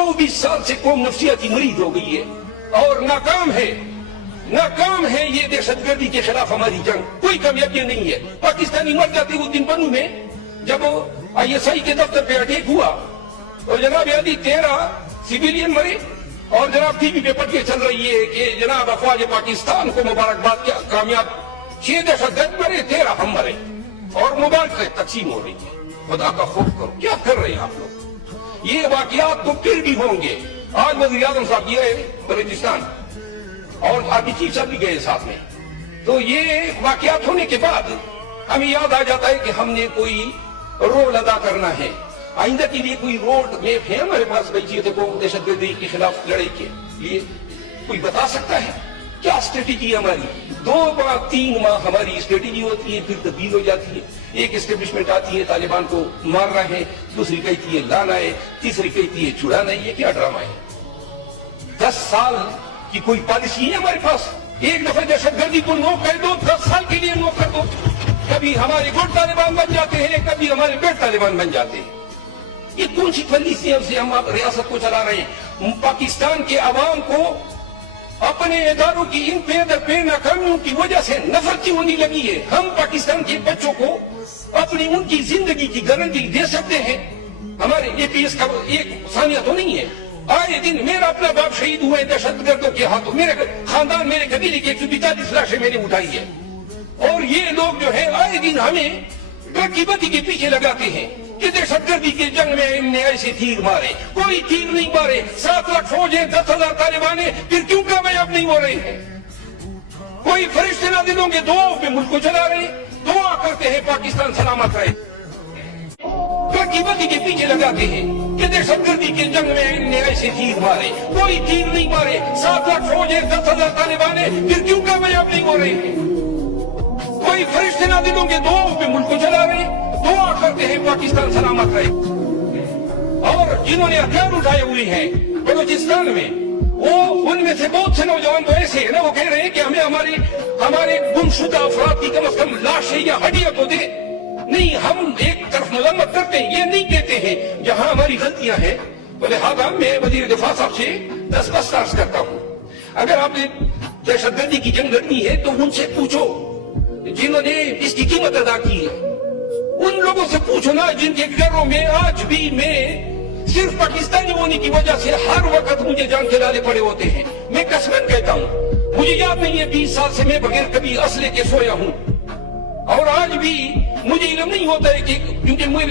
24 साल से कौम नफसियाती मरीज हो गई है और नाकाम है ये दहशतगर्दी के खिलाफ हमारी जंग। कोई कामयाबी नहीं है। पाकिस्तानी मर जाते उस दिन पन्नू में जब ISI के दफ्तर पे अटैक हुआ और जनाब यादी 13 सिविलियन मरे और जनाब टीवी पे पट्टियां चल रही है कि जनाब अफवाज पाकिस्तान को मुबारकबाद, क्या कामयाब 6 दहशतगर्द मरे, 13 हम मरे और मुबारक तकसीम हो रही है। खुदा का खौफ करो, क्या कर रहे हैं आप लोग? ये वाकयात तो फिर भी होंगे। आज वज़ीर आज़म साहब गए बलूचिस्तान और आर्मी चीफ साहब भी गए साथ में, तो ये वाकयात होने के बाद हमें याद आ जाता है कि हमने कोई रोल अदा करना है। आइंदा के लिए कोई रोड मैप है हमारे पास भाई चीजों को दहशतगर्दी के खिलाफ लड़ाई के लिए? कोई बता सकता है क्या स्ट्रेटेजी हमारी? 2 माह 3 माह हमारी स्ट्रेटेजी होती है, फिर तब्दील हो जाती है। एक एस्टेब्लिशमेंट आती है, तालिबान को मारना है, दूसरी कहती है लाना है, तीसरी कहती है छुड़ाना है। ये क्या ड्रामा है? 10 साल की कोई पॉलिसी है हमारे पास? एक दफा दहशतगर्दी को नो कर दो, 10 साल के लिए नो कर दो। कभी हमारे गुट तालिबान बन जाते हैं, कभी हमारे बेट तालिबान बन जाते हैं। ये कौन सी पॉलिसियों से हम रियासत को चला रहे हैं? पाकिस्तान के अवाम को अपने इदारों की इन पे नाकामियों की वजह से नफरत क्यों होने लगी है? हम पाकिस्तान के बच्चों को अपनी उनकी जिंदगी की गारंटी दे सकते हैं? हमारे APS का एक सानिया तो नहीं है। आए दिन मेरा अपना बाप शहीद हुए दहशतगर्दों के हाथों, मेरे खानदान, मेरे कबीले की 142 लाशें मैंने उठाई है। और ये लोग जो है आए दिन हमें बत्ती के पीछे लगाते हैं कि दहशतगर्दी के जंग में इनने ऐसे तीर मारे। कोई तीर नहीं मारे। 7 लाख फौज है, 10,000 तालिबान है, फिर क्यों कामयाब नहीं हो रहे हैं? कोई फरिश्ते नाज़िल होंगे, दुआओं पे मुल्क को चला रहे, दुआ करते हैं पाकिस्तान सलामत रहे। बत्ती के पीछे लगाते हैं कि दहशतगर्दी के जंग में इनने ऐसे तीर मारे। कोई तीर नहीं मारे। 7 लाख फौज है, 10,000 तालिबान है, फिर क्यों कामयाब नहीं हो रहे हैं? कोई फरिश्ते नाज़िल होंगे, दुआओं पे मुल्क को चला रहे, दुआ करते हैं पाकिस्तान सलामत रहे। और जिन्होंने हथियार उठाए हुए हैं बलूचिस्तान में, वो उनमें से बहुत से नौजवान तो ऐसे है ना, वो कह रहे हैं कि हमें हमारे गुमशुदा अफराद की कम से कम लाशें या हड्डियां तो दे। नहीं, हम एक तरफ मजम्मत करते हैं, ये नहीं कहते हैं जहां हमारी गलतियां हैं। बोले लिहाजा मैं वजीर दिफा साहब से दरख्वास्त करता हूं, अगर आपने दहशतगर्दी की जंग लड़नी है तो उनसे पूछो जिन्होंने इसकी कीमत अदा की है। उन लोगों से पूछो ना जिनके घरों में आज भी मैं सिर्फ पाकिस्तानी होने की वजह से हर वक्त मुझे जान के लाले पड़े होते हैं। मैं कसमन कहता हूं, मुझे याद नहीं है 20 साल से मैं बगैर कभी असले के सोया हूं। और आज भी मुझे इल्म नहीं होता है कि क्योंकि मेरे